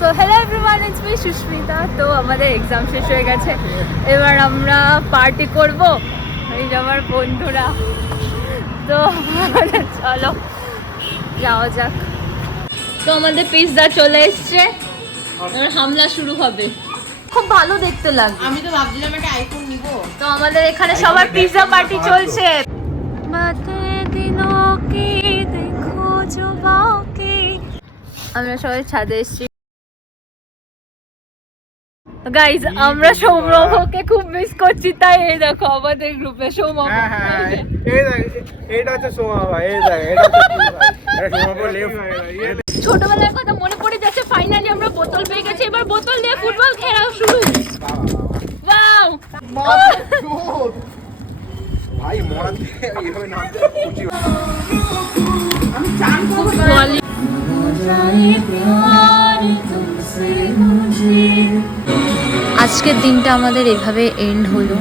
So hello everyone, it's me Susmita. তো আমাদের exam শেষ হয়ে গেছে, এবার আমরা পার্টি করব, এই যে আমার বন্ধুরা। তো চলো যাওয়া যাক। তো আমাদের পিৎজা চলে এসছে, এবার হামলা শুরু হবে। খুব ভালো দেখতে লাগবে। আমি তো ভাবছিলাম একটা আইফোন নিব। তো আমাদের এখানে সবার পিৎজা পার্টি চলছে। বাতে দিনও কি দেখো জো বাকি। আমরা সবাই ছাদে এসেছি। গাইজ, আমরা সৌরভকে খুব মিস করছি, তাই এই দেখো আমাদের গ্রুপে সৌরভ। এইটা হচ্ছে সোমা ভাই, এই দেখ এটা ছোটবেলার কথা মনে পড়ে যাচ্ছে। ফাইনালি আমরা বোতল পেয়ে গেছি, এবার বোতল দিয়ে ফুটবল খেলা শুরু। ওয়াও, ভাই মরা এইভাবে নামতে খুশি। আমি চান করব। আজকের দিনটা আমাদের এভাবে এন্ড হলো।